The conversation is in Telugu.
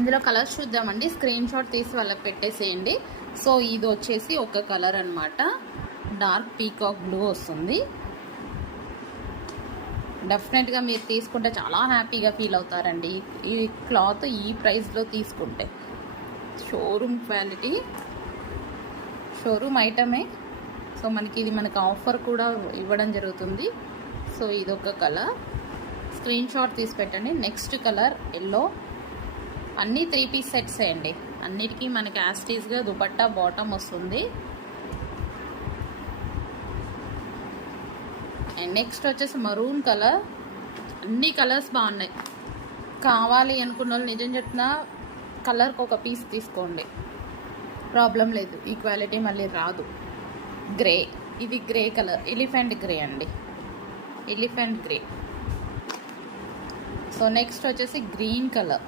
ఇందులో కలర్స్ చూద్దామండి. స్క్రీన్ షాట్ తీసి వాళ్ళకి పెట్టేసేయండి. సో ఇది వచ్చేసి ఒక కలర్ అనమాట, డార్క్ పీకాక్ బ్లూ వస్తుంది. డెఫినెట్గా మీరు తీసుకుంటే చాలా హ్యాపీగా ఫీల్ అవుతారండి. ఈ క్లాత్ ఈ ప్రైస్లో తీసుకుంటే షోరూమ్ క్వాలిటీ, షోరూమ్ ఐటమే. సో మనకి ఆఫర్ కూడా ఇవ్వడం జరుగుతుంది. సో ఇదొక కలర్, స్క్రీన్ షాట్ తీసి పెట్టండి. Next colour yellow. అన్నీ 3 పీస్ సెట్స్ అండి. అన్నిటికీ మనకి యాస్టీస్గా దుపట్టా బాటమ్ వస్తుంది. అండ్ నెక్స్ట్ వచ్చేసి మరూన్ కలర్. అన్ని కలర్స్ బాగున్నాయి. కావాలి అనుకున్న వాళ్ళు నిజం చెప్తున్నా కలర్కి ఒక పీస్ తీసుకోండి, ప్రాబ్లం లేదు. ఈ క్వాలిటీ మళ్ళీ రాదు. గ్రే, ఇది గ్రే కలర్, ఎలిఫెంట్ గ్రే అండి, ఎలిఫెంట్ గ్రే. సో నెక్స్ట్ వచ్చేసి గ్రీన్ కలర్.